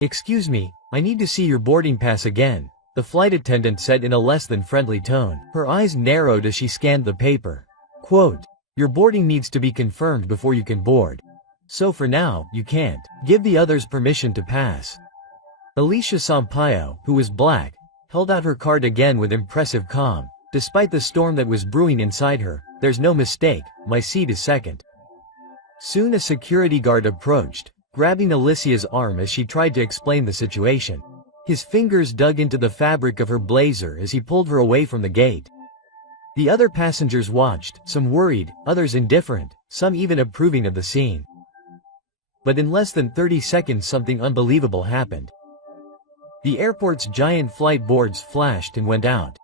"Excuse me, I need to see your boarding pass again," the flight attendant said in a less than friendly tone. Her eyes narrowed as she scanned the paper. Quote, "Your boarding needs to be confirmed before you can board. So for now, you can't. Give the others permission to pass." Alicia Sampaio, who was black, held out her card again with impressive calm. Despite the storm that was brewing inside her, "There's no mistake, my seat is second." Soon a security guard approached, grabbing Alicia's arm as she tried to explain the situation. His fingers dug into the fabric of her blazer as he pulled her away from the gate. The other passengers watched, some worried, others indifferent, some even approving of the scene. But in less than 30 seconds something unbelievable happened. The airport's giant flight boards flashed and went out.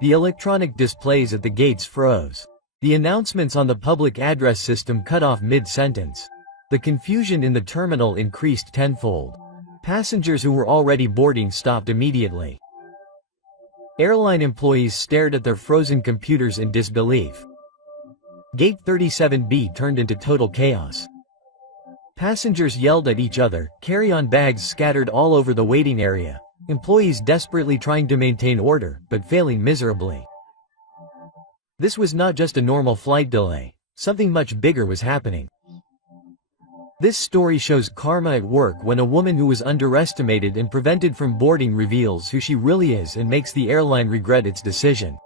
The electronic displays at the gates froze. The announcements on the public address system cut off mid-sentence. The confusion in the terminal increased tenfold. Passengers who were already boarding stopped immediately. Airline employees stared at their frozen computers in disbelief. Gate 37B turned into total chaos. Passengers yelled at each other, carry-on bags scattered all over the waiting area, employees desperately trying to maintain order, but failing miserably. This was not just a normal flight delay. Something much bigger was happening. This story shows karma at work when a woman who was underestimated and prevented from boarding reveals who she really is and makes the airline regret its decision.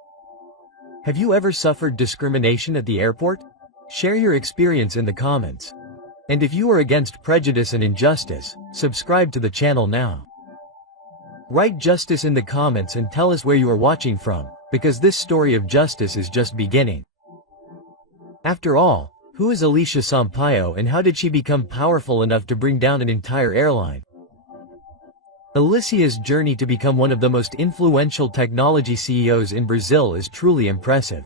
Have you ever suffered discrimination at the airport? Share your experience in the comments. And if you are against prejudice and injustice, subscribe to the channel now. Write justice in the comments and tell us where you are watching from, because this story of justice is just beginning. After all, who is Alicia Sampaio and how did she become powerful enough to bring down an entire airline? Alicia's journey to become one of the most influential technology CEOs in Brazil is truly impressive.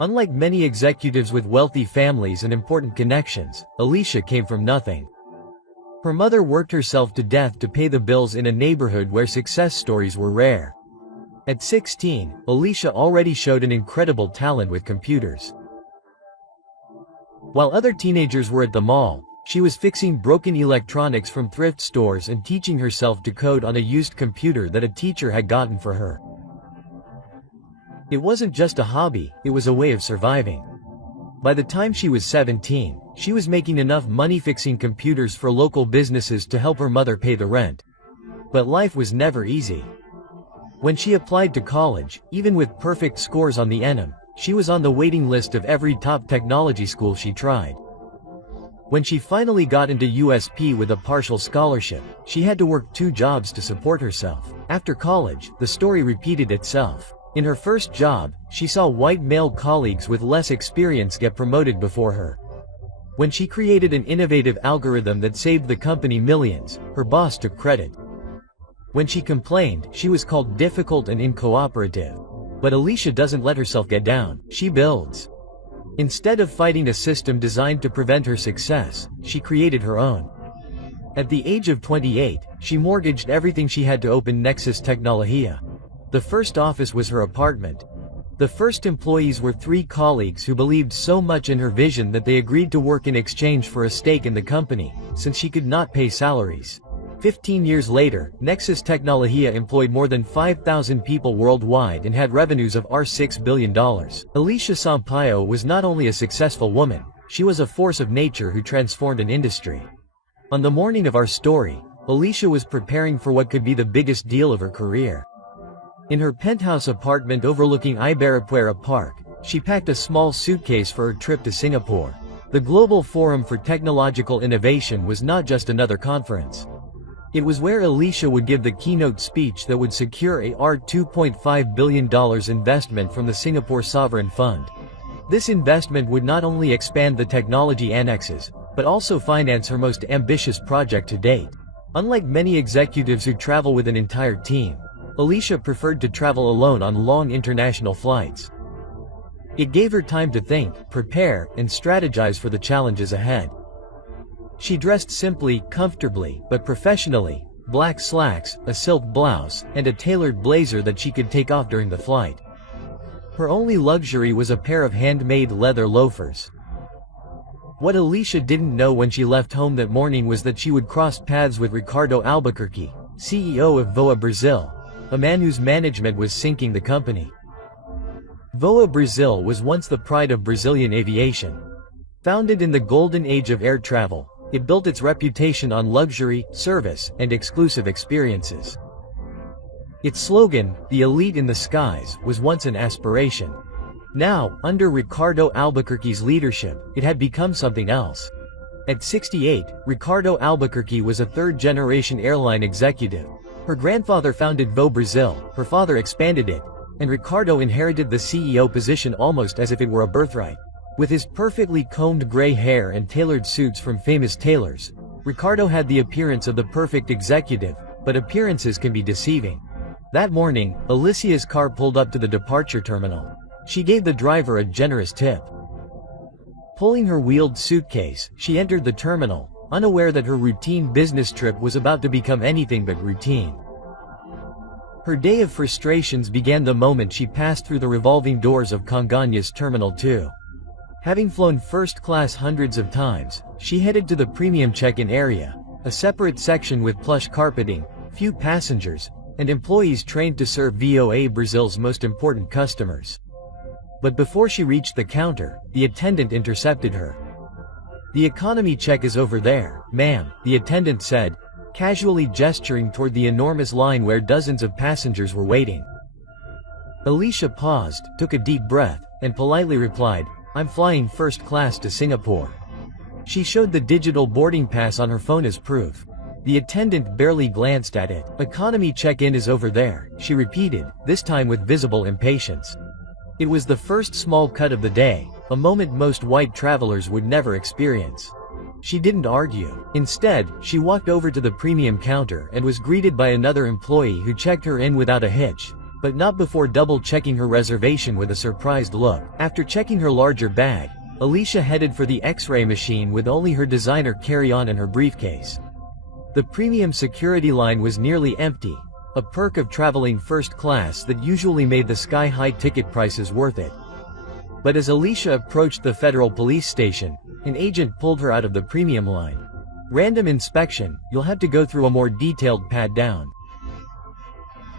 Unlike many executives with wealthy families and important connections, Alicia came from nothing. Her mother worked herself to death to pay the bills in a neighborhood where success stories were rare. At 16, Alicia already showed an incredible talent with computers. While other teenagers were at the mall, she was fixing broken electronics from thrift stores and teaching herself to code on a used computer that a teacher had gotten for her. It wasn't just a hobby, it was a way of surviving. By the time she was 17, she was making enough money fixing computers for local businesses to help her mother pay the rent. But life was never easy. When she applied to college, even with perfect scores on the ENM, she was on the waiting list of every top technology school she tried. When she finally got into USP with a partial scholarship, she had to work 2 jobs to support herself. After college, the story repeated itself. In her first job, she saw white male colleagues with less experience get promoted before her. When she created an innovative algorithm that saved the company millions, her boss took credit. When she complained, she was called difficult and uncooperative. But Alicia doesn't let herself get down, she builds. Instead of fighting a system designed to prevent her success, she created her own. At the age of 28, she mortgaged everything she had to open Nexus Tecnologia. The first office was her apartment. The first employees were 3 colleagues who believed so much in her vision that they agreed to work in exchange for a stake in the company, since she could not pay salaries. 15 years later, Nexus Tecnologia employed more than 5,000 people worldwide and had revenues of $6 billion. Alicia Sampaio was not only a successful woman, she was a force of nature who transformed an industry. On the morning of our story, Alicia was preparing for what could be the biggest deal of her career. In her penthouse apartment overlooking Ibirapuera Park, she packed a small suitcase for her trip to Singapore. The Global Forum for Technological Innovation was not just another conference. It was where Alicia would give the keynote speech that would secure a $2.5 billion investment from the Singapore Sovereign Fund. This investment would not only expand the technology annexes, but also finance her most ambitious project to date. Unlike many executives who travel with an entire team, Alicia preferred to travel alone on long international flights. It gave her time to think, prepare, and strategize for the challenges ahead. She dressed simply, comfortably, but professionally: black slacks, a silk blouse, and a tailored blazer that she could take off during the flight. Her only luxury was a pair of handmade leather loafers. What Alicia didn't know when she left home that morning was that she would cross paths with Ricardo Albuquerque, CEO of VOA Brazil, a man whose management was sinking the company. VOA Brazil was once the pride of Brazilian aviation. Founded in the golden age of air travel, it built its reputation on luxury, service, and exclusive experiences. Its slogan, "The elite in the skies," was once an aspiration. Now, under Ricardo Albuquerque's leadership, it had become something else. At 68, Ricardo Albuquerque was a third-generation airline executive. Her grandfather founded VOA Brazil, her father expanded it, and Ricardo inherited the CEO position almost as if it were a birthright. With his perfectly combed gray hair and tailored suits from famous tailors, Ricardo had the appearance of the perfect executive, but appearances can be deceiving. That morning, Alicia's car pulled up to the departure terminal. She gave the driver a generous tip. Pulling her wheeled suitcase, she entered the terminal, unaware that her routine business trip was about to become anything but routine. Her day of frustrations began the moment she passed through the revolving doors of Congonhas Terminal 2. Having flown first class hundreds of times, she headed to the premium check-in area, a separate section with plush carpeting, few passengers, and employees trained to serve VOA Brazil's most important customers. But before she reached the counter, the attendant intercepted her. "The economy check is over there, ma'am," the attendant said, casually gesturing toward the enormous line where dozens of passengers were waiting. Alicia paused, took a deep breath, and politely replied, "I'm flying first class to Singapore." She showed the digital boarding pass on her phone as proof. The attendant barely glanced at it. "Economy check-in is over there," she repeated, this time with visible impatience. It was the first small cut of the day, a moment most white travelers would never experience. She didn't argue. Instead, she walked over to the premium counter and was greeted by another employee who checked her in without a hitch, but not before double-checking her reservation with a surprised look. After checking her larger bag, Alicia headed for the X-ray machine with only her designer carry-on and her briefcase. The premium security line was nearly empty, a perk of traveling first class that usually made the sky-high ticket prices worth it. But as Alicia approached the federal police station, an agent pulled her out of the premium line. "Random inspection, you'll have to go through a more detailed pat-down."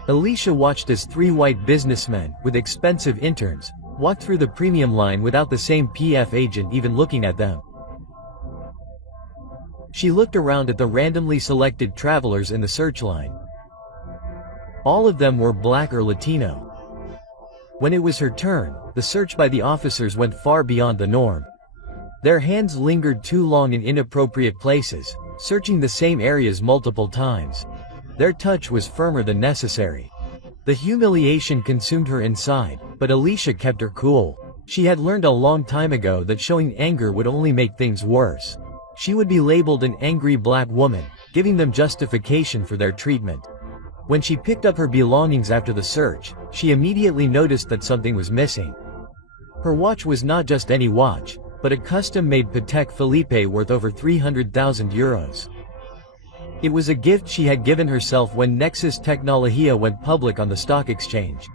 Alicia watched as three white businessmen, with expensive interns, walked through the premium line without the same PF agent even looking at them. She looked around at the randomly selected travelers in the search line. All of them were black or Latino. When it was her turn, the search by the officers went far beyond the norm. Their hands lingered too long in inappropriate places, searching the same areas multiple times. Their touch was firmer than necessary. The humiliation consumed her inside, but Alicia kept her cool. She had learned a long time ago that showing anger would only make things worse. She would be labeled an angry black woman, giving them justification for their treatment. When she picked up her belongings after the search, she immediately noticed that something was missing. Her watch was not just any watch, but a custom-made Patek Philippe worth over 300,000 euros. It was a gift she had given herself when Nexus Technologia went public on the stock exchange.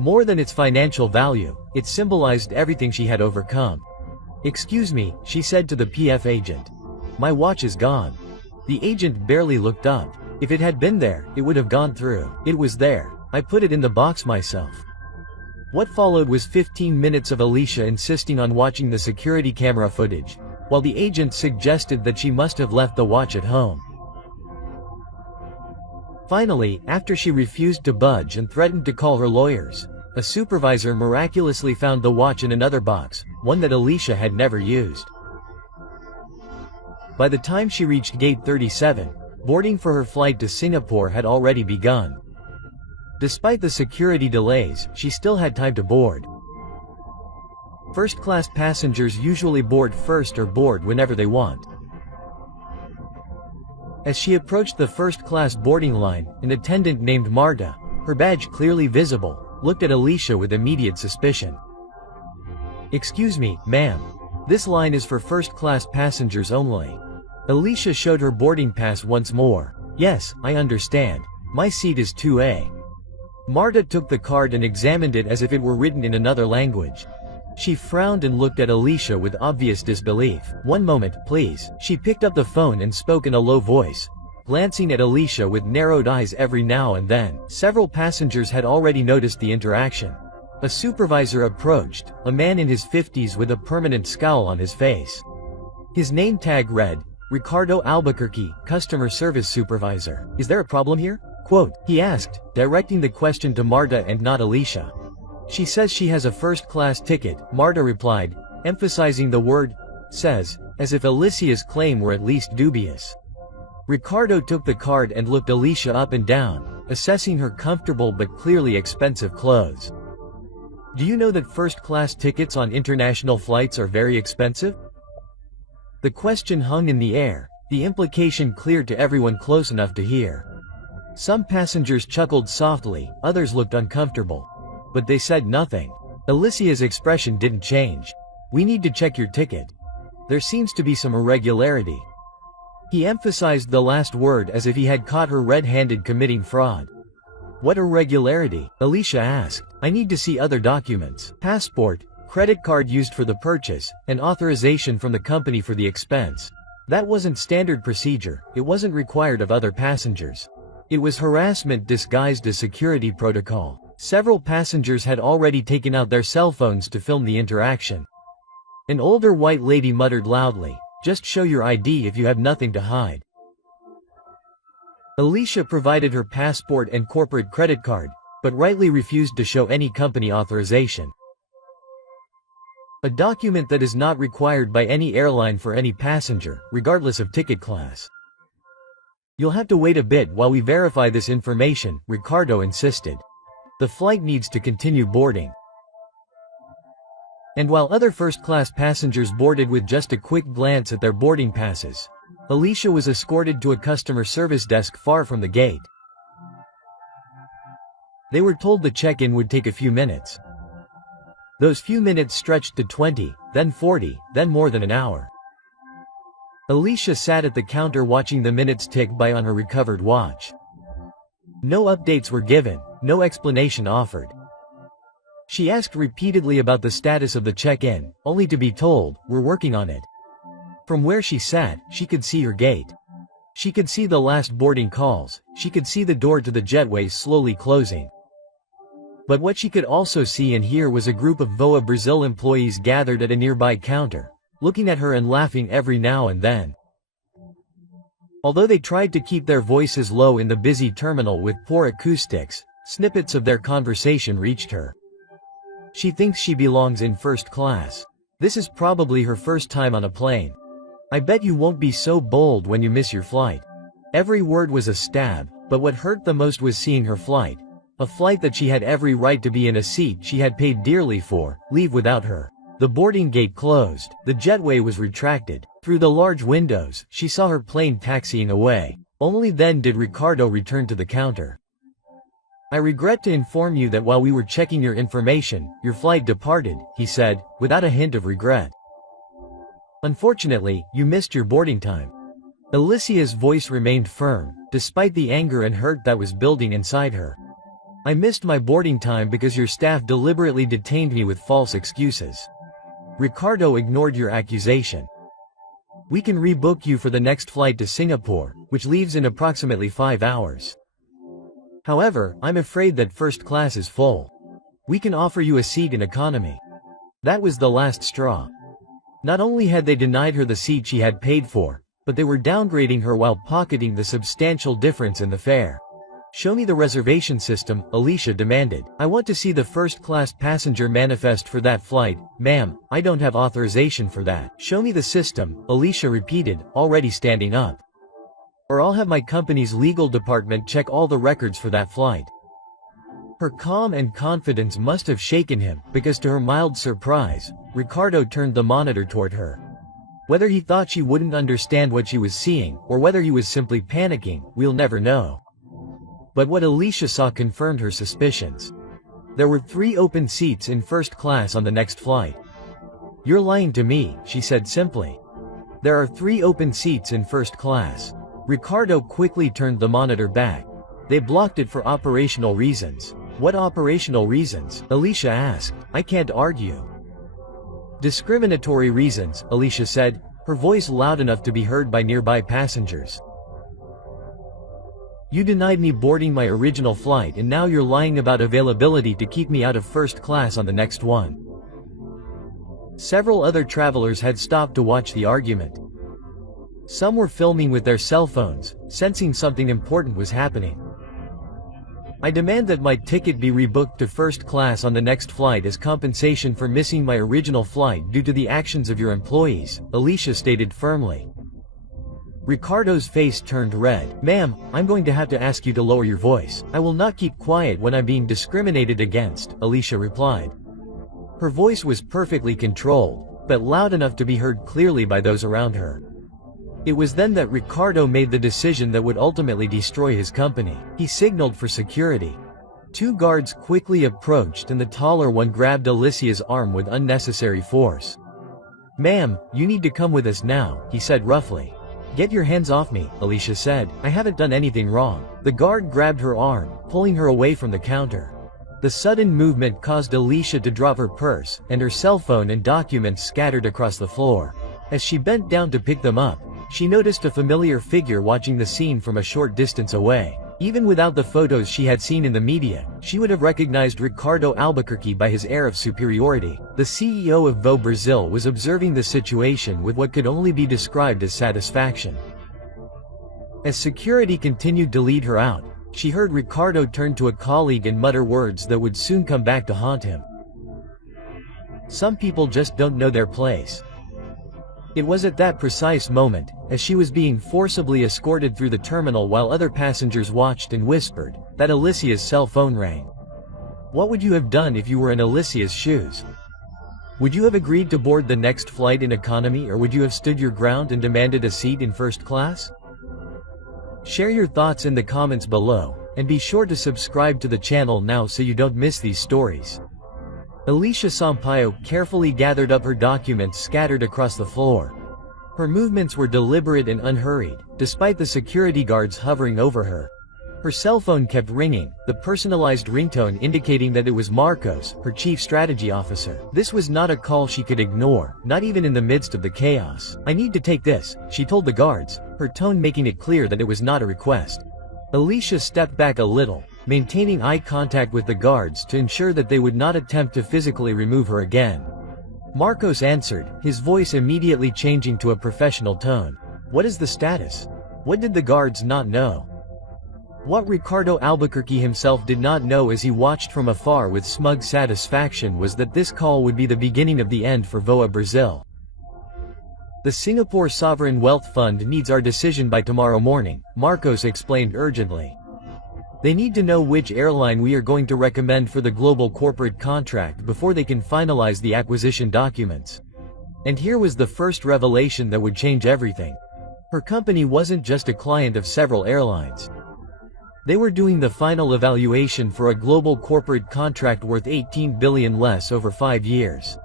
More than its financial value, it symbolized everything she had overcome. "Excuse me," she said to the PF agent. "My watch is gone." The agent barely looked up. If it had been there, it would have gone through. "It was there. I put it in the box myself." What followed was 15 minutes of Alicia insisting on watching the security camera footage, while the agent suggested that she must have left the watch at home. Finally, after she refused to budge and threatened to call her lawyers, a supervisor miraculously found the watch in another box, one that Alicia had never used. By the time she reached gate 37, boarding for her flight to Singapore had already begun. Despite the security delays, she still had time to board. First-class passengers usually board first or board whenever they want. As she approached the first-class boarding line, an attendant named Marta, her badge clearly visible, looked at Alicia with immediate suspicion. "Excuse me, ma'am. This line is for first-class passengers only." Alicia showed her boarding pass once more. "Yes, I understand. My seat is 2A. Marta took the card and examined it as if it were written in another language. She frowned and looked at Alicia with obvious disbelief. "One moment, please." She picked up the phone and spoke in a low voice, glancing at Alicia with narrowed eyes every now and then. Several passengers had already noticed the interaction. A supervisor approached, a man in his 50s with a permanent scowl on his face. His name tag read, Ricardo Albuquerque, Customer Service Supervisor. "Is there a problem here?" Quote, he asked, directing the question to Marta and not Alicia. "She says she has a first-class ticket," Marta replied, emphasizing the word says, as if Alicia's claim were at least dubious. Ricardo took the card and looked Alicia up and down, assessing her comfortable but clearly expensive clothes. "Do you know that first-class tickets on international flights are very expensive?" The question hung in the air, the implication clear to everyone close enough to hear. Some passengers chuckled softly, others looked uncomfortable. But they said nothing. Alicia's expression didn't change. "We need to check your ticket. There seems to be some irregularity." He emphasized the last word as if he had caught her red-handed committing fraud. "What irregularity?" Alicia asked. "I need to see other documents. Passport, credit card used for the purchase, and authorization from the company for the expense." That wasn't standard procedure, it wasn't required of other passengers. It was harassment disguised as security protocol. Several passengers had already taken out their cell phones to film the interaction. An older white lady muttered loudly, "Just show your ID if you have nothing to hide." Alicia provided her passport and corporate credit card, but rightly refused to show any company authorization. A document that is not required by any airline for any passenger, regardless of ticket class. "You'll have to wait a bit while we verify this information," Ricardo insisted. "The flight needs to continue boarding." And while other first-class passengers boarded with just a quick glance at their boarding passes, Alicia was escorted to a customer service desk far from the gate. They were told the check-in would take a few minutes. Those few minutes stretched to 20, then 40, then more than an hour. Alicia sat at the counter watching the minutes tick by on her recovered watch. No updates were given, no explanation offered. She asked repeatedly about the status of the check-in, only to be told, "We're working on it." From where she sat, she could see her gate. She could see the last boarding calls, she could see the door to the jetway slowly closing. But what she could also see and hear was a group of VOA Brazil employees gathered at a nearby counter, looking at her and laughing every now and then. Although they tried to keep their voices low in the busy terminal with poor acoustics, snippets of their conversation reached her. "She thinks she belongs in first class. This is probably her first time on a plane. I bet you won't be so bold when you miss your flight." Every word was a stab, but what hurt the most was seeing her flight. A flight that she had every right to be in, a seat she had paid dearly for, leave without her. The boarding gate closed, the jetway was retracted. Through the large windows, she saw her plane taxiing away. Only then did Ricardo return to the counter. "I regret to inform you that while we were checking your information, your flight departed," he said, without a hint of regret. "Unfortunately, you missed your boarding time." Alicia's voice remained firm, despite the anger and hurt that was building inside her. "I missed my boarding time because your staff deliberately detained me with false excuses." Ricardo ignored your accusation. "We can rebook you for the next flight to Singapore, which leaves in approximately 5 hours. However, I'm afraid that first class is full. We can offer you a seat in economy." That was the last straw. Not only had they denied her the seat she had paid for, but they were downgrading her while pocketing the substantial difference in the fare. "Show me the reservation system," Alicia demanded. "I want to see the first-class passenger manifest for that flight." "Ma'am, I don't have authorization for that." "Show me the system," Alicia repeated, already standing up. "Or I'll have my company's legal department check all the records for that flight." Her calm and confidence must have shaken him, because to her mild surprise, Ricardo turned the monitor toward her. Whether he thought she wouldn't understand what she was seeing, or whether he was simply panicking, we'll never know. But what Alicia saw confirmed her suspicions. There were 3 open seats in first class on the next flight. "You're lying to me," she said simply. "There are 3 open seats in first class." Ricardo quickly turned the monitor back. "They blocked it for operational reasons." "What operational reasons?" Alicia asked. "I can't argue." Discriminatory reasons, Alicia said, her voice loud enough to be heard by nearby passengers. You denied me boarding my original flight and now you're lying about availability to keep me out of first class on the next one. Several other travelers had stopped to watch the argument. Some were filming with their cell phones, sensing something important was happening. I demand that my ticket be rebooked to first class on the next flight as compensation for missing my original flight due to the actions of your employees, Alicia stated firmly. Ricardo's face turned red. Ma'am, I'm going to have to ask you to lower your voice. I will not keep quiet when I'm being discriminated against, Alicia replied. Her voice was perfectly controlled, but loud enough to be heard clearly by those around her. It was then that Ricardo made the decision that would ultimately destroy his company. He signaled for security. Two guards quickly approached and the taller one grabbed Alicia's arm with unnecessary force. Ma'am, you need to come with us now, he said roughly. Get your hands off me, Alicia said. I haven't done anything wrong. The guard grabbed her arm, pulling her away from the counter. The sudden movement caused Alicia to drop her purse, and her cell phone and documents scattered across the floor. As she bent down to pick them up, she noticed a familiar figure watching the scene from a short distance away. Even without the photos she had seen in the media, she would have recognized Ricardo Albuquerque by his air of superiority. The CEO of Voa Brazil was observing the situation with what could only be described as satisfaction. As security continued to lead her out, she heard Ricardo turn to a colleague and mutter words that would soon come back to haunt him. Some people just don't know their place. It was at that precise moment, as she was being forcibly escorted through the terminal while other passengers watched and whispered, that Alicia's cell phone rang. What would you have done if you were in Alicia's shoes? Would you have agreed to board the next flight in economy, or would you have stood your ground and demanded a seat in first class? Share your thoughts in the comments below, and be sure to subscribe to the channel now so you don't miss these stories. Alicia Sampaio carefully gathered up her documents scattered across the floor. Her movements were deliberate and unhurried, despite the security guards hovering over her. Her cell phone kept ringing, the personalized ringtone indicating that it was Marcos, her chief strategy officer. This was not a call she could ignore, not even in the midst of the chaos. I need to take this, she told the guards, her tone making it clear that it was not a request. Alicia stepped back a little, maintaining eye contact with the guards to ensure that they would not attempt to physically remove her again. Marcos answered, his voice immediately changing to a professional tone. What is the status? What did the guards not know? What Ricardo Albuquerque himself did not know as he watched from afar with smug satisfaction was that this call would be the beginning of the end for Voa Brazil. The Singapore Sovereign Wealth Fund needs our decision by tomorrow morning, Marcos explained urgently. They need to know which airline we are going to recommend for the global corporate contract before they can finalize the acquisition documents. And here was the first revelation that would change everything. Her company wasn't just a client of several airlines. They were doing the final evaluation for a global corporate contract worth $18 billion less over 5 years.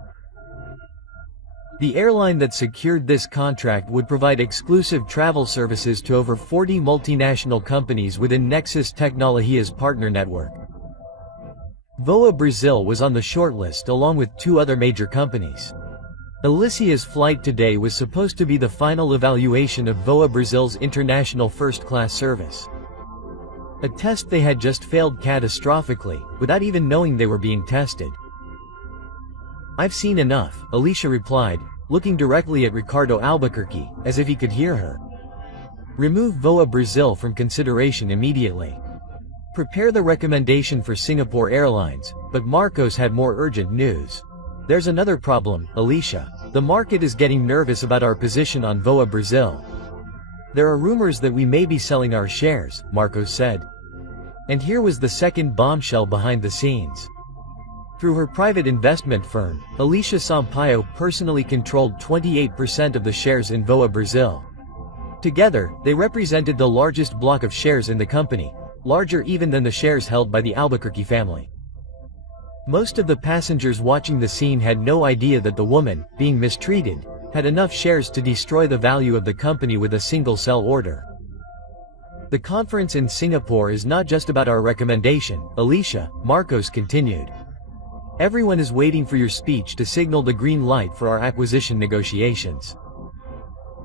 The airline that secured this contract would provide exclusive travel services to over 40 multinational companies within Nexus Tecnologia's partner network. Voa Brazil was on the shortlist along with 2 other major companies. Alicia's flight today was supposed to be the final evaluation of Voa Brazil's international first-class service. A test they had just failed catastrophically, without even knowing they were being tested. I've seen enough, Alicia replied, looking directly at Ricardo Albuquerque, as if he could hear her. Remove Voa Brazil from consideration immediately. Prepare the recommendation for Singapore Airlines, but Marcos had more urgent news. There's another problem, Alicia. The market is getting nervous about our position on Voa Brazil. There are rumors that we may be selling our shares, Marcos said. And here was the second bombshell behind the scenes. Through her private investment firm, Alicia Sampaio personally controlled 28% of the shares in Voa Brazil. Together, they represented the largest block of shares in the company, larger even than the shares held by the Albuquerque family. Most of the passengers watching the scene had no idea that the woman, being mistreated, had enough shares to destroy the value of the company with a single sell order. The conference in Singapore is not just about our recommendation, Alicia, Marcos continued. Everyone is waiting for your speech to signal the green light for our acquisition negotiations.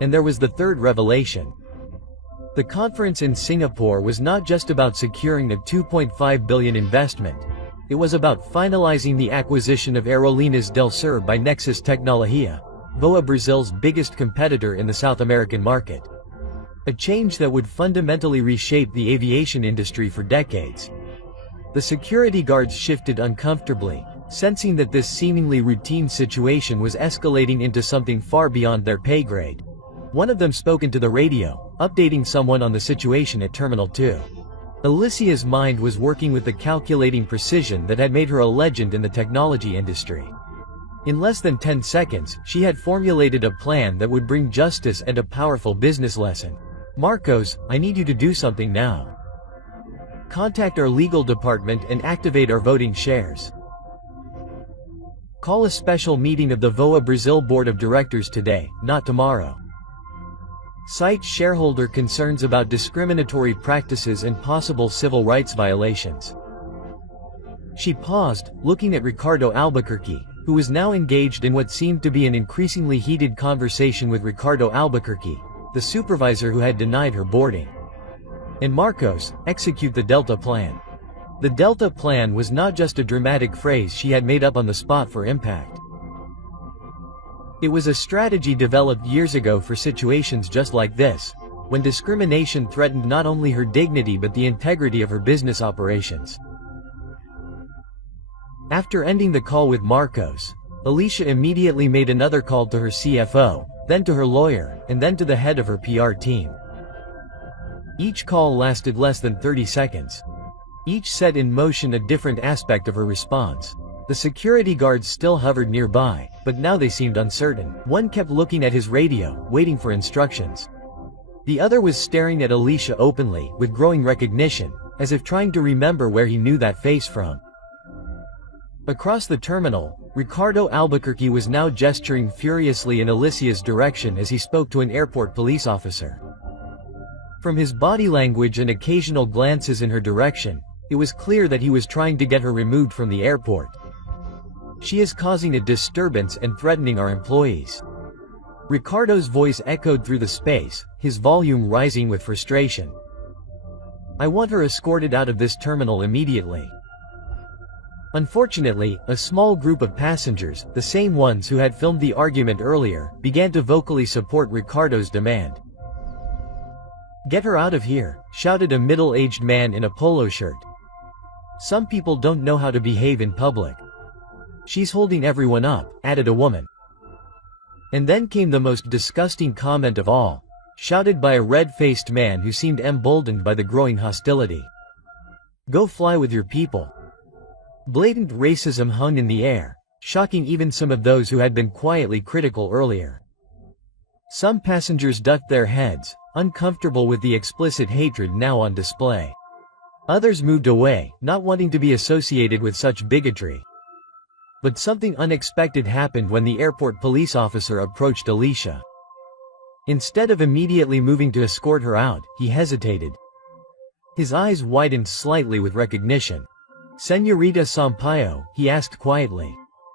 And there was the third revelation. The conference in Singapore was not just about securing a $2.5 billion investment. It was about finalizing the acquisition of Aerolíneas del Sur by Nexus Tecnologia, VOA Brazil's biggest competitor in the South American market. A change that would fundamentally reshape the aviation industry for decades. The security guards shifted uncomfortably, sensing that this seemingly routine situation was escalating into something far beyond their pay grade. One of them spoke into the radio, updating someone on the situation at Terminal 2. Alicia's mind was working with the calculating precision that had made her a legend in the technology industry. In less than 10 seconds, she had formulated a plan that would bring justice and a powerful business lesson. Marcos, I need you to do something now. Contact our legal department and activate our voting shares. Call a special meeting of the VOA Brazil Board of Directors today, not tomorrow. Cite shareholder concerns about discriminatory practices and possible civil rights violations. She paused, looking at Ricardo Albuquerque, who was now engaged in what seemed to be an increasingly heated conversation with Ricardo Albuquerque, the supervisor who had denied her boarding. And Marcos, execute the Delta Plan. The Delta Plan was not just a dramatic phrase she had made up on the spot for impact. It was a strategy developed years ago for situations just like this, when discrimination threatened not only her dignity but the integrity of her business operations. After ending the call with Marcos, Alicia immediately made another call to her CFO, then to her lawyer, and then to the head of her PR team. Each call lasted less than 30 seconds. Each set in motion a different aspect of her response. The security guards still hovered nearby, but now they seemed uncertain. One kept looking at his radio, waiting for instructions. The other was staring at Alicia openly, with growing recognition, as if trying to remember where he knew that face from. Across the terminal, Ricardo Albuquerque was now gesturing furiously in Alicia's direction as he spoke to an airport police officer. From his body language and occasional glances in her direction, it was clear that he was trying to get her removed from the airport. She is causing a disturbance and threatening our employees. Ricardo's voice echoed through the space, his volume rising with frustration. I want her escorted out of this terminal immediately. Unfortunately, a small group of passengers, the same ones who had filmed the argument earlier, began to vocally support Ricardo's demand. Get her out of here, shouted a middle-aged man in a polo shirt. Some people don't know how to behave in public. She's holding everyone up, added a woman. And then came the most disgusting comment of all, shouted by a red-faced man who seemed emboldened by the growing hostility. Go fly with your people. Blatant racism hung in the air, shocking even some of those who had been quietly critical earlier. Some passengers ducked their heads, uncomfortable with the explicit hatred now on display. Others moved away, not wanting to be associated with such bigotry. But something unexpected happened when the airport police officer approached Alicia. Instead of immediately moving to escort her out, he hesitated. His eyes widened slightly with recognition. Señorita Sampaio, he asked quietly.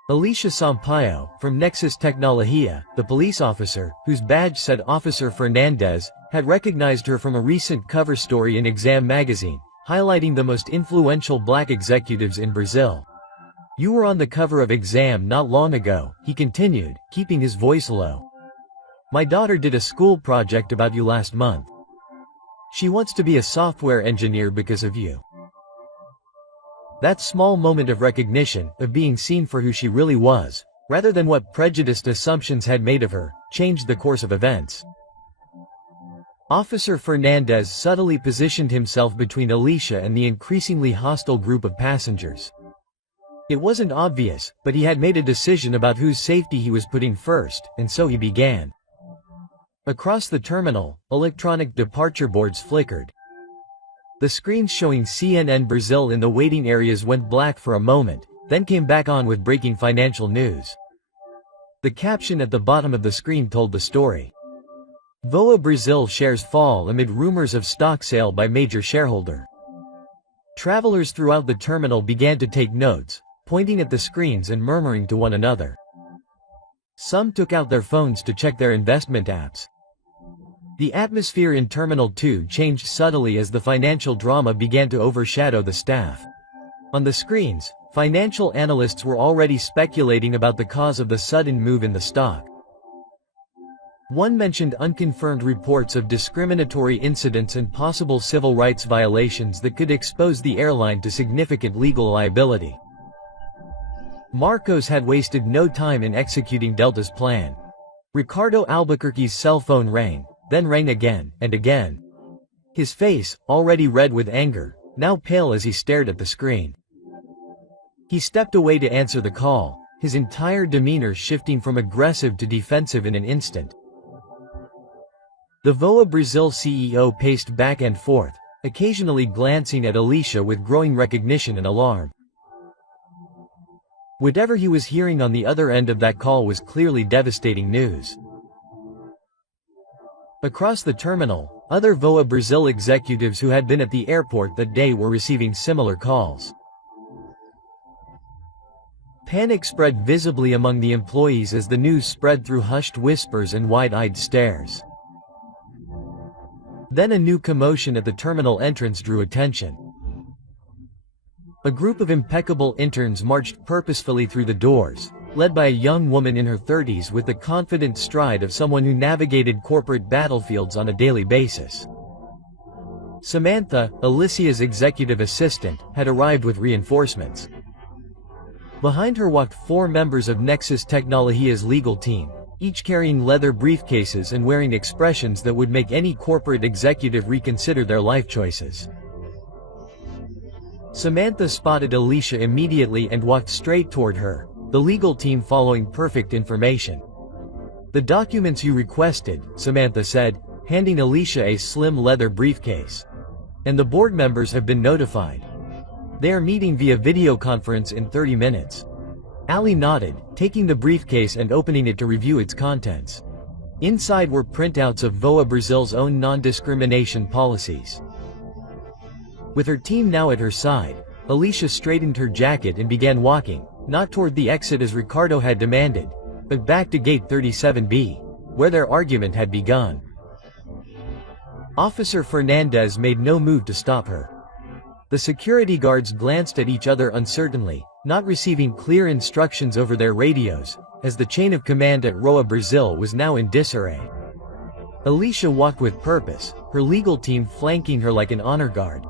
Alicia Sampaio, from Nexus Tecnologia, the police officer, whose badge said Officer Fernandez, had recognized her from a recent cover story in Exam magazine, highlighting the most influential black executives in Brazil. You were on the cover of Exam not long ago, he continued, keeping his voice low. My daughter did a school project about you last month. She wants to be a software engineer because of you. That small moment of recognition, of being seen for who she really was, rather than what prejudiced assumptions had made of her, changed the course of events. Officer Fernandez subtly positioned himself between Alicia and the increasingly hostile group of passengers. It wasn't obvious, but he had made a decision about whose safety he was putting first, and so he began. Across the terminal, electronic departure boards flickered. The screens showing CNN Brazil in the waiting areas went black for a moment, then came back on with breaking financial news. The caption at the bottom of the screen told the story. VOA Brazil shares fall amid rumors of stock sale by major shareholder. Travelers throughout the terminal began to take notes, pointing at the screens and murmuring to one another. Some took out their phones to check their investment apps. The atmosphere in Terminal 2 changed subtly as the financial drama began to overshadow the staff. On the screens, financial analysts were already speculating about the cause of the sudden move in the stock. One mentioned unconfirmed reports of discriminatory incidents and possible civil rights violations that could expose the airline to significant legal liability. Marcos had wasted no time in executing Delta's plan. Ricardo Albuquerque's cell phone rang, then rang again, and again. His face, already red with anger, now pale as he stared at the screen. He stepped away to answer the call, his entire demeanor shifting from aggressive to defensive in an instant. The VOA Brazil CEO paced back and forth, occasionally glancing at Alicia with growing recognition and alarm. Whatever he was hearing on the other end of that call was clearly devastating news. Across the terminal, other VOA Brazil executives who had been at the airport that day were receiving similar calls. Panic spread visibly among the employees as the news spread through hushed whispers and wide-eyed stares. Then a new commotion at the terminal entrance drew attention. A group of impeccable interns marched purposefully through the doors, led by a young woman in her 30s with the confident stride of someone who navigated corporate battlefields on a daily basis. Samantha, Alicia's executive assistant, had arrived with reinforcements. Behind her walked 4 members of Nexus Tecnologia's legal team, each carrying leather briefcases and wearing expressions that would make any corporate executive reconsider their life choices. Samantha spotted Alicia immediately and walked straight toward her, the legal team following perfect information. "The documents you requested," Samantha said, handing Alicia a slim leather briefcase. "And the board members have been notified. They are meeting via video conference in 30 minutes. Ali nodded, taking the briefcase and opening it to review its contents. Inside were printouts of VOA Brazil's own non-discrimination policies. With her team now at her side, Alicia straightened her jacket and began walking, not toward the exit as Ricardo had demanded, but back to gate 37B, where their argument had begun. Officer Fernandez made no move to stop her. The security guards glanced at each other uncertainly, not receiving clear instructions over their radios, as the chain of command at VOA Brazil was now in disarray. Alicia walked with purpose, her legal team flanking her like an honor guard.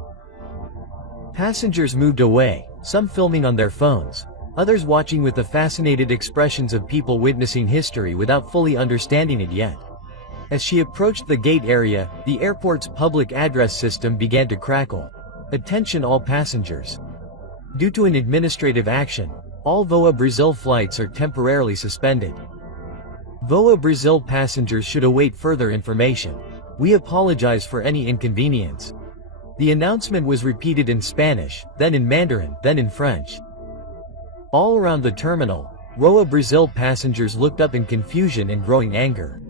Passengers moved away, some filming on their phones, others watching with the fascinated expressions of people witnessing history without fully understanding it yet. As she approached the gate area, the airport's public address system began to crackle. "Attention all passengers. Due to an administrative action, all VOA Brazil flights are temporarily suspended. VOA Brazil passengers should await further information. We apologize for any inconvenience." The announcement was repeated in Spanish, then in Mandarin, then in French. All around the terminal, VOA Brazil passengers looked up in confusion and growing anger.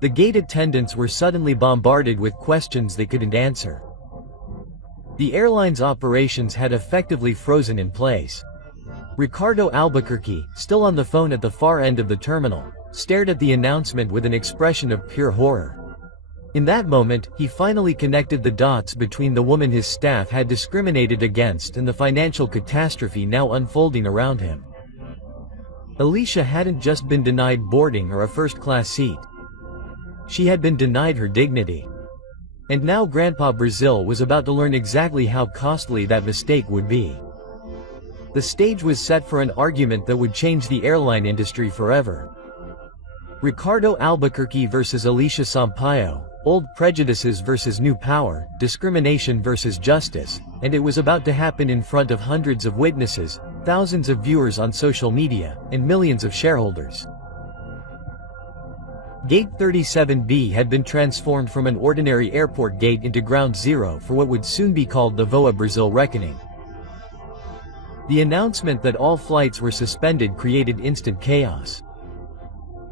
The gate attendants were suddenly bombarded with questions they couldn't answer. The airline's operations had effectively frozen in place. Ricardo Albuquerque, still on the phone at the far end of the terminal, stared at the announcement with an expression of pure horror. In that moment, he finally connected the dots between the woman his staff had discriminated against and the financial catastrophe now unfolding around him. Alicia hadn't just been denied boarding or a first-class seat. She had been denied her dignity. And now Grandpa Brazil was about to learn exactly how costly that mistake would be. The stage was set for an argument that would change the airline industry forever. Ricardo Albuquerque versus Alicia Sampaio, old prejudices versus new power, discrimination versus justice, and it was about to happen in front of hundreds of witnesses, thousands of viewers on social media, and millions of shareholders. Gate 37B had been transformed from an ordinary airport gate into ground zero for what would soon be called the VOA Brazil reckoning. The announcement that all flights were suspended created instant chaos.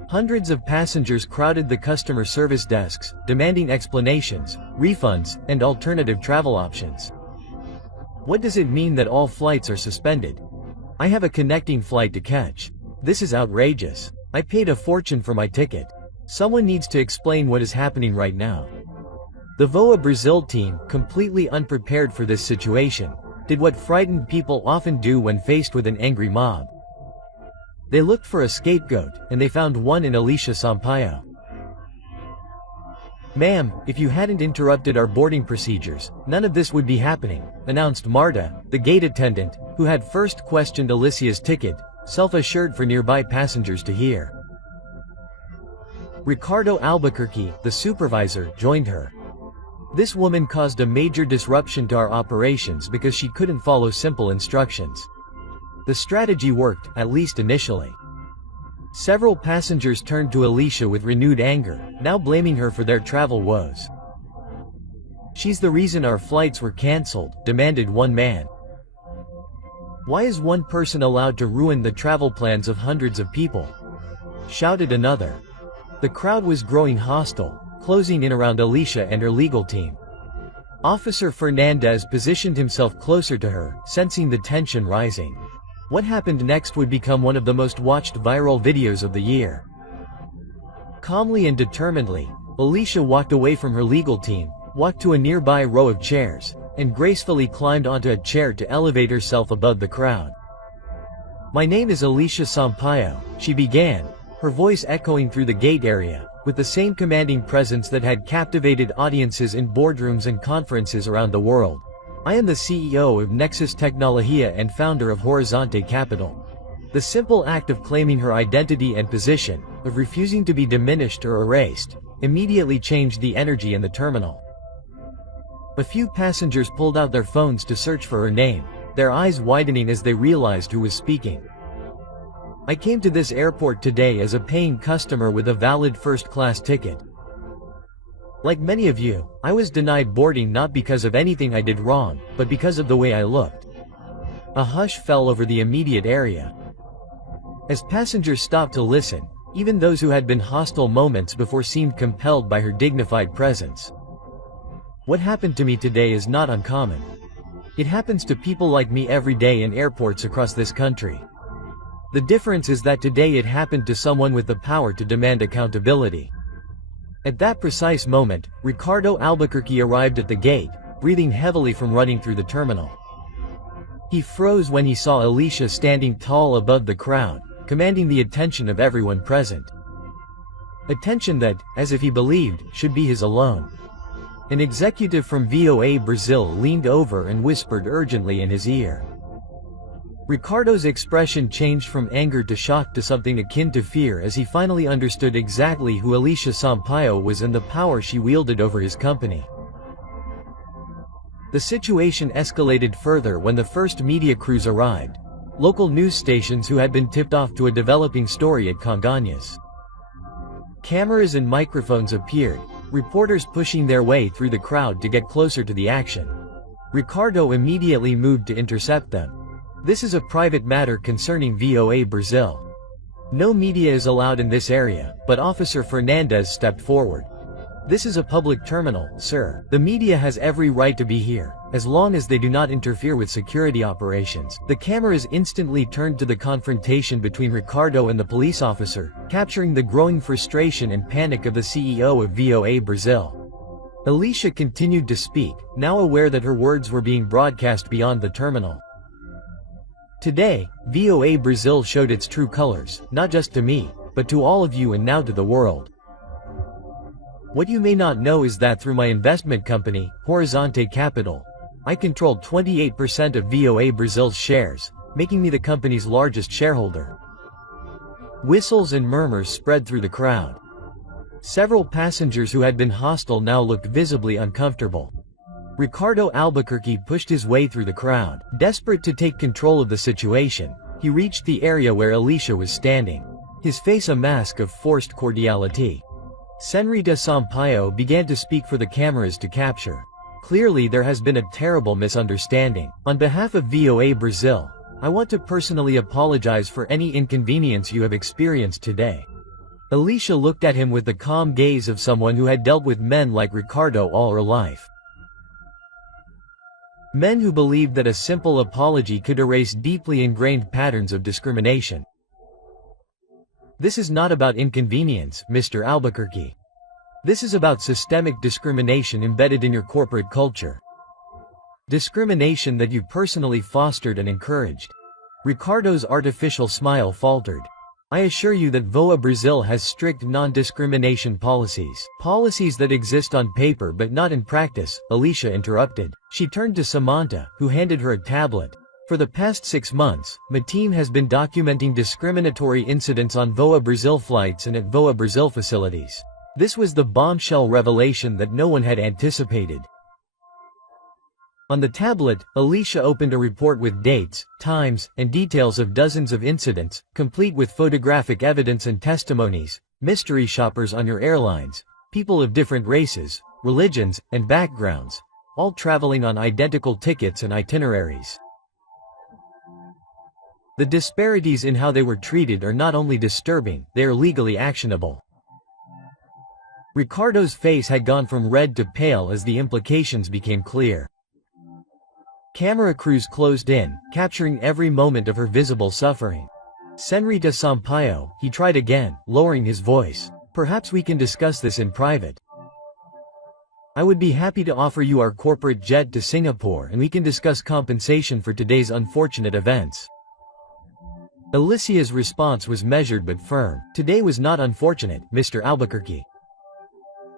Hundreds of passengers crowded the customer service desks, demanding explanations, refunds, and alternative travel options. "What does it mean that all flights are suspended?" I have a connecting flight to catch. This is outrageous. I paid a fortune for my ticket. Someone needs to explain what is happening right now. The VOA Brazil team, completely unprepared for this situation, did what frightened people often do when faced with an angry mob. They looked for a scapegoat, and they found one in Alicia Sampaio. "Ma'am, if you hadn't interrupted our boarding procedures, none of this would be happening," announced Marta, the gate attendant, who had first questioned Alicia's ticket, self-assured for nearby passengers to hear. Ricardo Albuquerque, the supervisor, joined her. This woman caused a major disruption to our operations because she couldn't follow simple instructions. The strategy worked, at least initially. Several passengers turned to Alicia with renewed anger, now blaming her for their travel woes. "She's the reason our flights were cancelled," demanded one man. "Why is one person allowed to ruin the travel plans of hundreds of people?" shouted another. The crowd was growing hostile, closing in around Alicia and her legal team. Officer Fernandez positioned himself closer to her, sensing the tension rising. What happened next would become one of the most watched viral videos of the year. Calmly and determinedly, Alicia walked away from her legal team, walked to a nearby row of chairs, and gracefully climbed onto a chair to elevate herself above the crowd. "My name is Alicia Sampaio," she began, her voice echoing through the gate area, with the same commanding presence that had captivated audiences in boardrooms and conferences around the world. "I am the CEO of Nexus Tecnologia and founder of Horizonte Capital." The simple act of claiming her identity and position, of refusing to be diminished or erased, immediately changed the energy in the terminal. A few passengers pulled out their phones to search for her name, their eyes widening as they realized who was speaking. "I came to this airport today as a paying customer with a valid first-class ticket. Like many of you, I was denied boarding not because of anything I did wrong, but because of the way I looked." A hush fell over the immediate area. As passengers stopped to listen, even those who had been hostile moments before seemed compelled by her dignified presence. "What happened to me today is not uncommon. It happens to people like me every day in airports across this country. The difference is that today it happened to someone with the power to demand accountability." At that precise moment, Ricardo Albuquerque arrived at the gate, breathing heavily from running through the terminal. He froze when he saw Alicia standing tall above the crowd, commanding the attention of everyone present. Attention that, as if he believed, should be his alone. An executive from VOA Brazil leaned over and whispered urgently in his ear. Ricardo's expression changed from anger to shock to something akin to fear as he finally understood exactly who Alicia Sampaio was and the power she wielded over his company. The situation escalated further when the first media crews arrived, local news stations who had been tipped off to a developing story at Congonhas. Cameras and microphones appeared, reporters pushing their way through the crowd to get closer to the action. Ricardo immediately moved to intercept them. "This is a private matter concerning VOA Brazil. No media is allowed in this area," but Officer Fernandez stepped forward. "This is a public terminal, sir. The media has every right to be here, as long as they do not interfere with security operations." The cameras instantly turned to the confrontation between Ricardo and the police officer, capturing the growing frustration and panic of the CEO of VOA Brazil. Alicia continued to speak, now aware that her words were being broadcast beyond the terminal. "Today, VOA Brazil showed its true colors, not just to me, but to all of you and now to the world. What you may not know is that through my investment company, Horizonte Capital, I control 28% of VOA Brazil's shares, making me the company's largest shareholder." Whistles and murmurs spread through the crowd. Several passengers who had been hostile now looked visibly uncomfortable. Ricardo Albuquerque pushed his way through the crowd. Desperate to take control of the situation, he reached the area where Alicia was standing, his face a mask of forced cordiality. Senrita Sampaio began to speak for the cameras to capture. "Clearly there has been a terrible misunderstanding. On behalf of VOA Brazil, I want to personally apologize for any inconvenience you have experienced today." Alicia looked at him with the calm gaze of someone who had dealt with men like Ricardo all her life. Men who believed that a simple apology could erase deeply ingrained patterns of discrimination. This is not about inconvenience, Mr. Albuquerque. This is about systemic discrimination embedded in your corporate culture. Discrimination that you personally fostered and encouraged. Ricardo's artificial smile faltered. I assure you that VOA Brazil has strict non-discrimination policies. Policies that exist on paper but not in practice, Alicia interrupted. She turned to Samantha, who handed her a tablet. For the past 6 months, my team has been documenting discriminatory incidents on VOA Brazil flights and at VOA Brazil facilities. This was the bombshell revelation that no one had anticipated. On the tablet, Alicia opened a report with dates, times, and details of dozens of incidents, complete with photographic evidence and testimonies. Mystery shoppers on your airlines, people of different races, religions, and backgrounds, all traveling on identical tickets and itineraries. The disparities in how they were treated are not only disturbing, they are legally actionable. Ricardo's face had gone from red to pale as the implications became clear. Camera crews closed in, capturing every moment of her visible suffering. Senrita Sampaio, he tried again, lowering his voice. Perhaps we can discuss this in private. I would be happy to offer you our corporate jet to Singapore and we can discuss compensation for today's unfortunate events. Alicia's response was measured but firm. Today was not unfortunate, Mr. Albuquerque.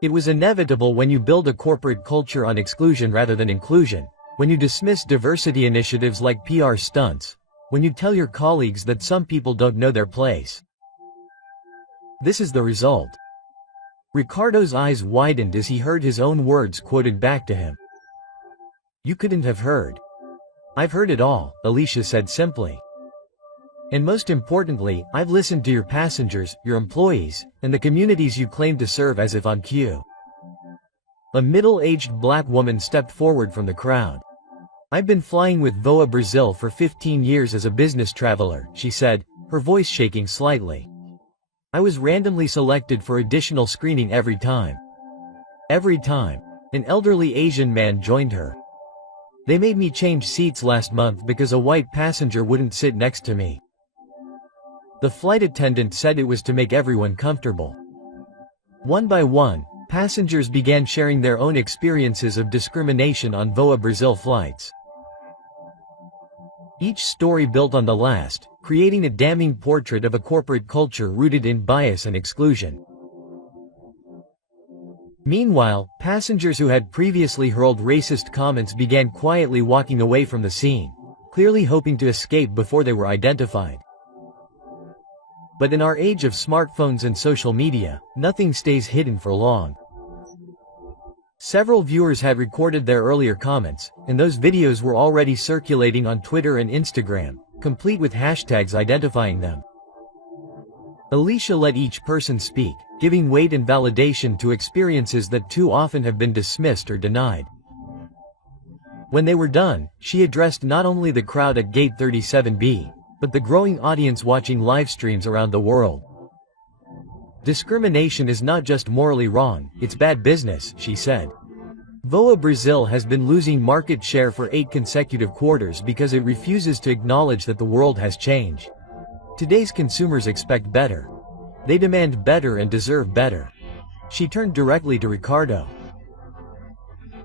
It was inevitable when you build a corporate culture on exclusion rather than inclusion. When you dismiss diversity initiatives like PR stunts. When you tell your colleagues that some people don't know their place. This is the result. Ricardo's eyes widened as he heard his own words quoted back to him. You couldn't have heard. I've heard it all, Alicia said simply. And most importantly, I've listened to your passengers, your employees, and the communities you claim to serve as if on cue. A middle-aged black woman stepped forward from the crowd. I've been flying with VOA Brazil for 15 years as a business traveler, she said, her voice shaking slightly. I was randomly selected for additional screening every time. Every time. An elderly Asian man joined her. They made me change seats last month because a white passenger wouldn't sit next to me. The flight attendant said it was to make everyone comfortable. One by one, passengers began sharing their own experiences of discrimination on VOA Brazil flights. Each story built on the last, creating a damning portrait of a corporate culture rooted in bias and exclusion. Meanwhile, passengers who had previously hurled racist comments began quietly walking away from the scene, clearly hoping to escape before they were identified. But in our age of smartphones and social media, nothing stays hidden for long. Several viewers had recorded their earlier comments, and those videos were already circulating on Twitter and Instagram, complete with hashtags identifying them. Alicia let each person speak, giving weight and validation to experiences that too often have been dismissed or denied. When they were done, she addressed not only the crowd at Gate 37B, but the growing audience watching live streams around the world. Discrimination is not just morally wrong, it's bad business, she said. VOA Brazil has been losing market share for 8 consecutive quarters because it refuses to acknowledge that the world has changed. Today's consumers expect better. They demand better and deserve better. She turned directly to Ricardo.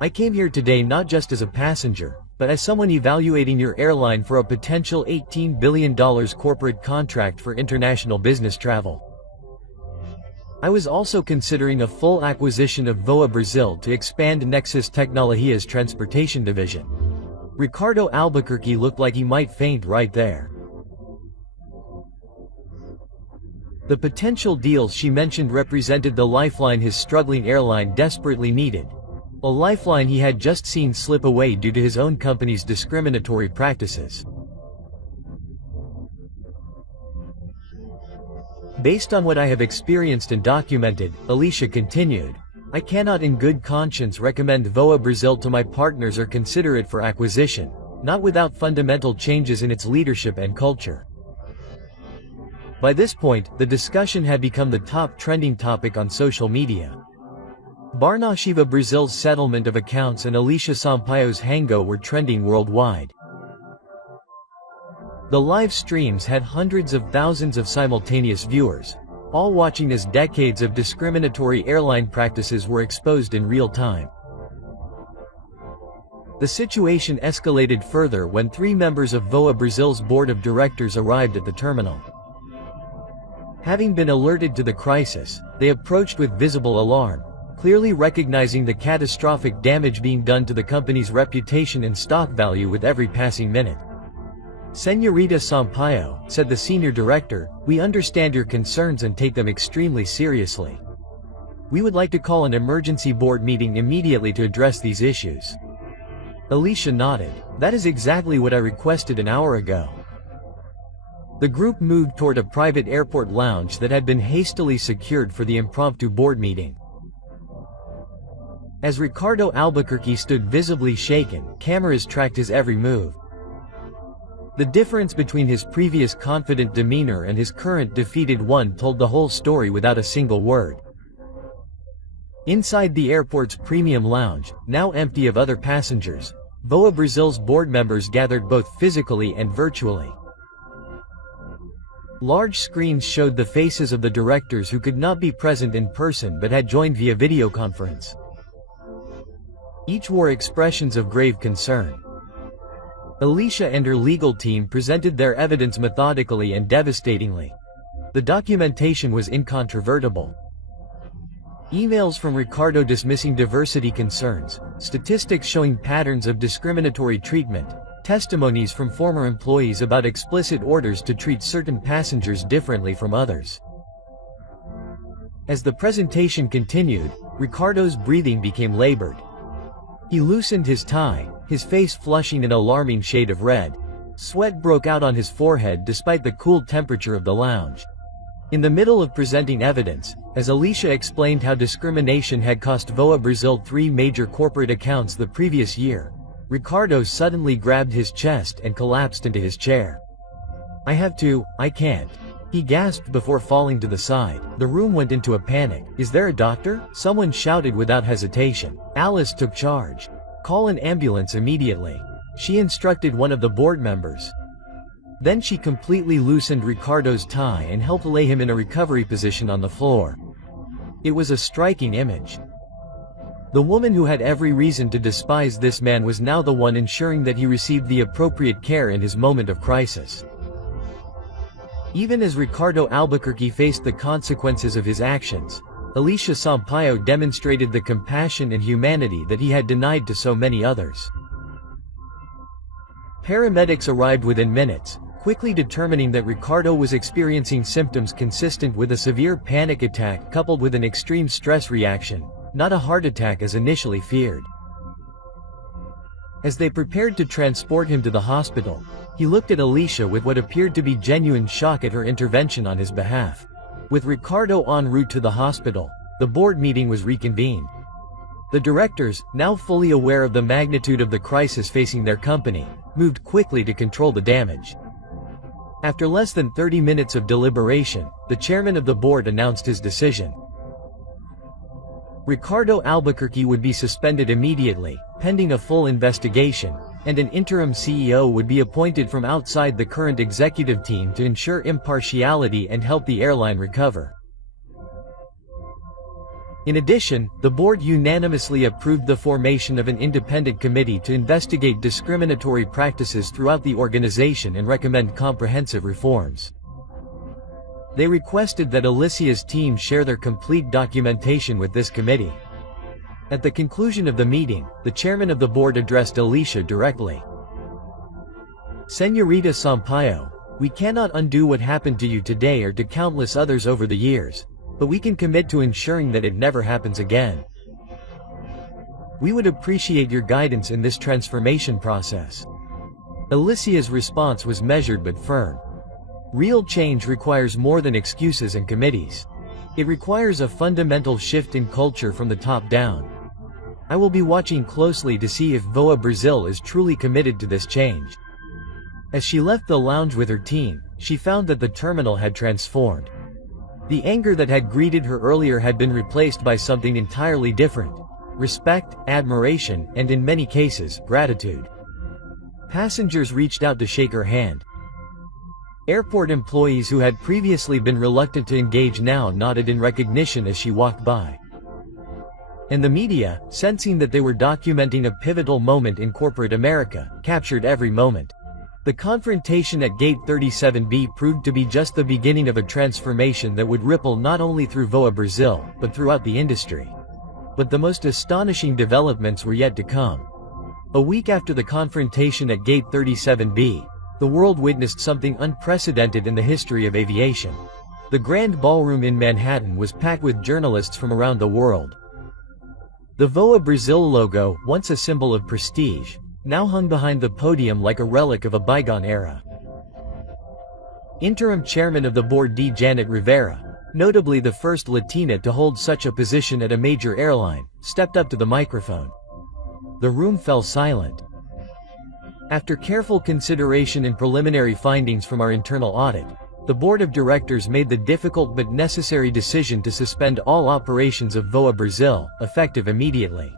I came here today not just as a passenger, but as someone evaluating your airline for a potential $18 billion corporate contract for international business travel. I was also considering a full acquisition of VOA Brazil to expand Nexus Tecnologia's transportation division. Ricardo Albuquerque looked like he might faint right there. The potential deals she mentioned represented the lifeline his struggling airline desperately needed. A lifeline he had just seen slip away due to his own company's discriminatory practices. Based on what I have experienced and documented, Alicia continued, I cannot in good conscience recommend VOA Brazil to my partners or consider it for acquisition, not without fundamental changes in its leadership and culture. By this point, the discussion had become the top trending topic on social media. Barnashiva Brazil's settlement of accounts and Alicia Sampaio's Hango were trending worldwide. The live streams had hundreds of thousands of simultaneous viewers, all watching as decades of discriminatory airline practices were exposed in real time. The situation escalated further when 3 members of VOA Brazil's board of directors arrived at the terminal. Having been alerted to the crisis, they approached with visible alarm, clearly recognizing the catastrophic damage being done to the company's reputation and stock value with every passing minute. "Señorita Sampaio," said the senior director, "we understand your concerns and take them extremely seriously. We would like to call an emergency board meeting immediately to address these issues." Alicia nodded. "That is exactly what I requested an hour ago." The group moved toward a private airport lounge that had been hastily secured for the impromptu board meeting. As Ricardo Albuquerque stood visibly shaken, cameras tracked his every move. The difference between his previous confident demeanor and his current defeated one told the whole story without a single word. Inside the airport's premium lounge, now empty of other passengers, VOA Brazil's board members gathered both physically and virtually. Large screens showed the faces of the directors who could not be present in person but had joined via video conference. Each wore expressions of grave concern. Alicia and her legal team presented their evidence methodically and devastatingly. The documentation was incontrovertible. Emails from Ricardo dismissing diversity concerns, statistics showing patterns of discriminatory treatment, testimonies from former employees about explicit orders to treat certain passengers differently from others. As the presentation continued, Ricardo's breathing became labored. He loosened his tie, his face flushing an alarming shade of red. Sweat broke out on his forehead despite the cool temperature of the lounge. In the middle of presenting evidence, as Alicia explained how discrimination had cost VOA Brazil 3 major corporate accounts the previous year, Ricardo suddenly grabbed his chest and collapsed into his chair. I can't. He gasped before falling to the side. The room went into a panic. "Is there a doctor?" someone shouted without hesitation. Alice took charge. "Call an ambulance immediately," she instructed one of the board members. Then she completely loosened Ricardo's tie and helped lay him in a recovery position on the floor. It was a striking image. The woman who had every reason to despise this man was now the one ensuring that he received the appropriate care in his moment of crisis. Even as Ricardo Albuquerque faced the consequences of his actions, Alicia Sampaio demonstrated the compassion and humanity that he had denied to so many others. Paramedics arrived within minutes, quickly determining that Ricardo was experiencing symptoms consistent with a severe panic attack coupled with an extreme stress reaction, not a heart attack as initially feared. As they prepared to transport him to the hospital, he looked at Alicia with what appeared to be genuine shock at her intervention on his behalf. With Ricardo en route to the hospital, the board meeting was reconvened. The directors, now fully aware of the magnitude of the crisis facing their company, moved quickly to control the damage. After less than 30 minutes of deliberation, the chairman of the board announced his decision. Ricardo Albuquerque would be suspended immediately, pending a full investigation, and an interim CEO would be appointed from outside the current executive team to ensure impartiality and help the airline recover. In addition, the board unanimously approved the formation of an independent committee to investigate discriminatory practices throughout the organization and recommend comprehensive reforms. They requested that Alicia's team share their complete documentation with this committee. At the conclusion of the meeting, the chairman of the board addressed Alicia directly. "Señorita Sampaio, we cannot undo what happened to you today or to countless others over the years, but we can commit to ensuring that it never happens again. We would appreciate your guidance in this transformation process." Alicia's response was measured but firm. Real change requires more than excuses and committees. It requires a fundamental shift in culture from the top down. I will be watching closely to see if VOA Brazil is truly committed to this change. As she left the lounge with her team, she found that the terminal had transformed. The anger that had greeted her earlier had been replaced by something entirely different: respect, admiration, and in many cases, gratitude. Passengers reached out to shake her hand. Airport employees who had previously been reluctant to engage now nodded in recognition as she walked by. And the media, sensing that they were documenting a pivotal moment in corporate America, captured every moment. The confrontation at Gate 37B proved to be just the beginning of a transformation that would ripple not only through VOA Brazil, but throughout the industry. But the most astonishing developments were yet to come. A week after the confrontation at Gate 37B, the world witnessed something unprecedented in the history of aviation. The Grand Ballroom in Manhattan was packed with journalists from around the world. The VOA Brazil logo, once a symbol of prestige, now hung behind the podium like a relic of a bygone era. Interim chairman of the board D. Janet Rivera, notably the first Latina to hold such a position at a major airline, stepped up to the microphone. The room fell silent. After careful consideration and preliminary findings from our internal audit, the board of directors made the difficult but necessary decision to suspend all operations of VOA Brazil, effective immediately.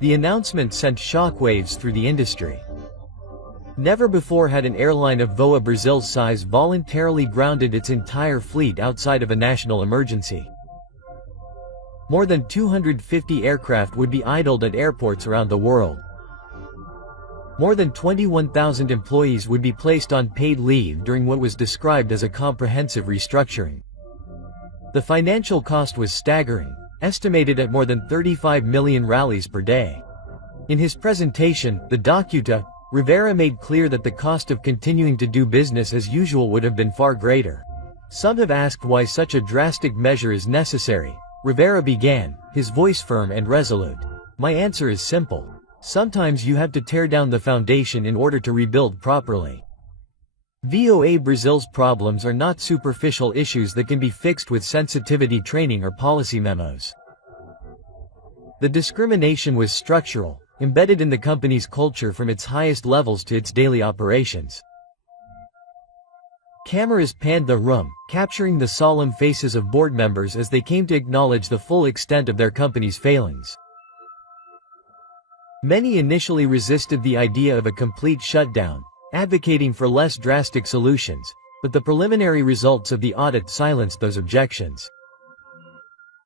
The announcement sent shockwaves through the industry. Never before had an airline of VOA Brazil's size voluntarily grounded its entire fleet outside of a national emergency. More than 250 aircraft would be idled at airports around the world. More than 21,000 employees would be placed on paid leave during what was described as a comprehensive restructuring. The financial cost was staggering, estimated at more than 35 million rallies per day. In his presentation, the Docuta, Rivera made clear that the cost of continuing to do business as usual would have been far greater. Some have asked why such a drastic measure is necessary. Rivera began, his voice firm and resolute. My answer is simple. Sometimes you have to tear down the foundation in order to rebuild properly. VOA Brazil's problems are not superficial issues that can be fixed with sensitivity training or policy memos. The discrimination was structural, embedded in the company's culture from its highest levels to its daily operations. Cameras panned the room, capturing the solemn faces of board members as they came to acknowledge the full extent of their company's failings. Many initially resisted the idea of a complete shutdown, advocating for less drastic solutions, but the preliminary results of the audit silenced those objections.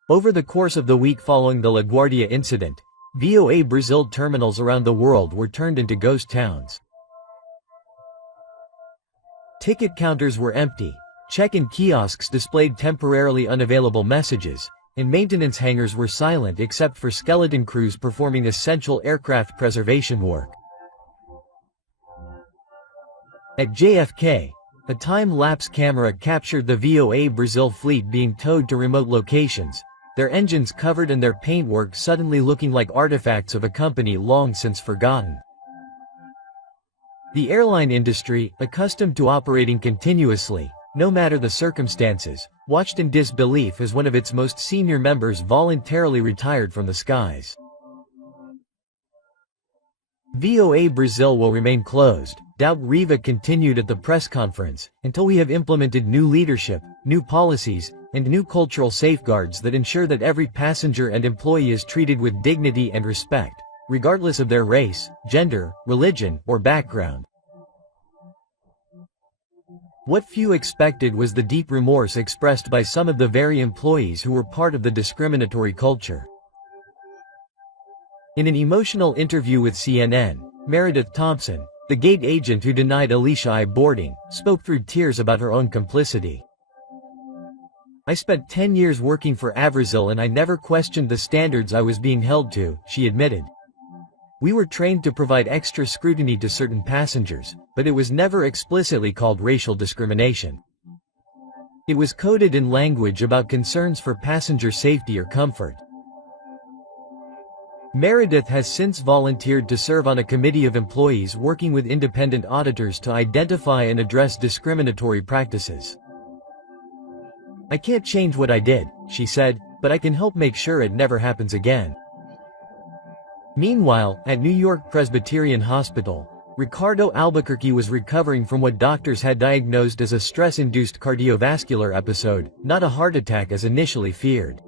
Over the course of the week following the LaGuardia incident, VOA Brazil terminals around the world were turned into ghost towns. Ticket counters were empty, check-in kiosks displayed temporarily unavailable messages, and maintenance hangars were silent except for skeleton crews performing essential aircraft preservation work. At JFK, a time-lapse camera captured the VOA Brazil fleet being towed to remote locations, their engines covered and their paintwork suddenly looking like artifacts of a company long since forgotten. The airline industry, accustomed to operating continuously, no matter the circumstances, watched in disbelief as one of its most senior members voluntarily retired from the skies. VOA Brazil will remain closed, Doubt Riva continued at the press conference, until we have implemented new leadership, new policies, and new cultural safeguards that ensure that every passenger and employee is treated with dignity and respect, regardless of their race, gender, religion, or background. What few expected was the deep remorse expressed by some of the very employees who were part of the discriminatory culture. In an emotional interview with CNN, Meredith Thompson, the gate agent who denied Alicia I boarding, spoke through tears about her own complicity. I spent 10 years working for Avrazil and I never questioned the standards I was being held to, she admitted. We were trained to provide extra scrutiny to certain passengers, but it was never explicitly called racial discrimination. It was coded in language about concerns for passenger safety or comfort. Meredith has since volunteered to serve on a committee of employees working with independent auditors to identify and address discriminatory practices. I can't change what I did, she said, but I can help make sure it never happens again. Meanwhile, at New York Presbyterian Hospital, Ricardo Albuquerque was recovering from what doctors had diagnosed as a stress-induced cardiovascular episode, not a heart attack as initially feared.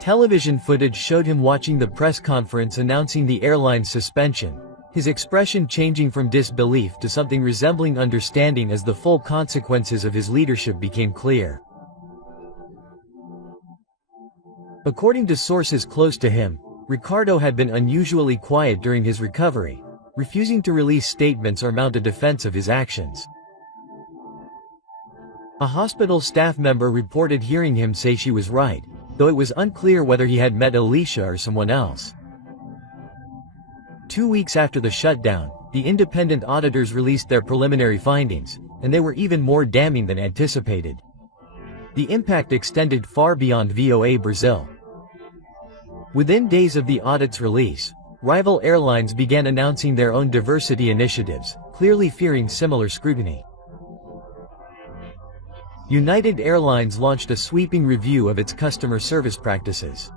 Television footage showed him watching the press conference announcing the airline's suspension, his expression changing from disbelief to something resembling understanding as the full consequences of his leadership became clear. According to sources close to him, Ricardo had been unusually quiet during his recovery, refusing to release statements or mount a defense of his actions. A hospital staff member reported hearing him say she was right, though it was unclear whether he had met Alicia or someone else. 2 weeks after the shutdown, the independent auditors released their preliminary findings, and they were even more damning than anticipated. The impact extended far beyond VOA Brazil. Within days of the audit's release, rival airlines began announcing their own diversity initiatives, clearly fearing similar scrutiny. United Airlines launched a sweeping review of its customer service practices.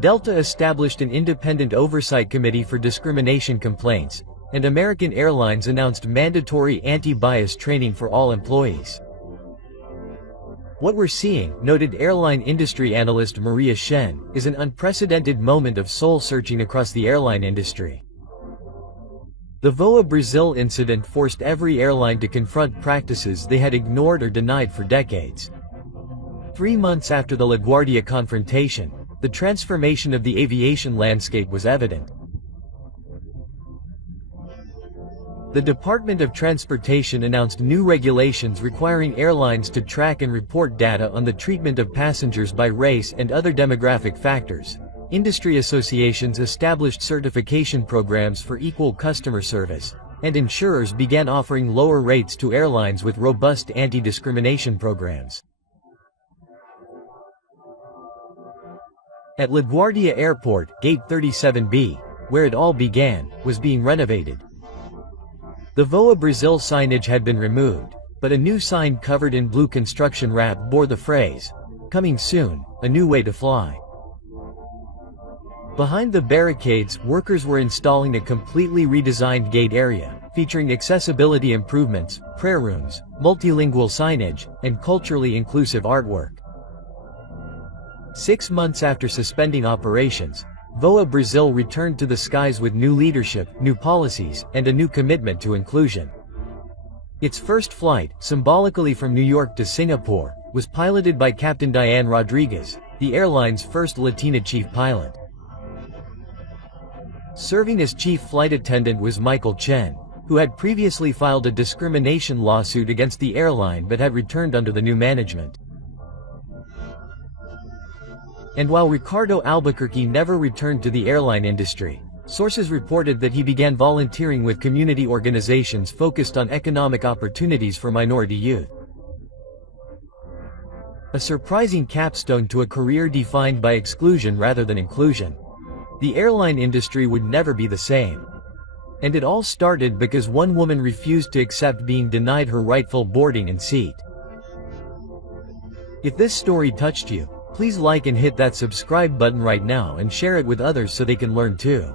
Delta established an independent oversight committee for discrimination complaints, and American Airlines announced mandatory anti-bias training for all employees. What we're seeing, noted airline industry analyst Maria Shen, is an unprecedented moment of soul-searching across the airline industry. The VOA Brazil incident forced every airline to confront practices they had ignored or denied for decades. 3 months after the LaGuardia confrontation, the transformation of the aviation landscape was evident. The Department of Transportation announced new regulations requiring airlines to track and report data on the treatment of passengers by race and other demographic factors. Industry associations established certification programs for equal customer service, and insurers began offering lower rates to airlines with robust anti-discrimination programs. At LaGuardia Airport, Gate 37B, where it all began, was being renovated. The VOA Brazil signage had been removed, but a new sign covered in blue construction wrap bore the phrase, "Coming soon, a new way to fly." Behind the barricades, workers were installing a completely redesigned gate area, featuring accessibility improvements, prayer rooms, multilingual signage, and culturally inclusive artwork. 6 months after suspending operations, VOA Brazil returned to the skies with new leadership, new policies, and a new commitment to inclusion. Its first flight, symbolically from New York to Singapore, was piloted by Captain Diane Rodriguez, the airline's first Latina chief pilot. Serving as chief flight attendant was Michael Chen, who had previously filed a discrimination lawsuit against the airline but had returned under the new management. And while Ricardo Albuquerque never returned to the airline industry, sources reported that he began volunteering with community organizations focused on economic opportunities for minority youth. A surprising capstone to a career defined by exclusion rather than inclusion. The airline industry would never be the same. And it all started because one woman refused to accept being denied her rightful boarding and seat. If this story touched you, please like and hit that subscribe button right now and share it with others so they can learn too.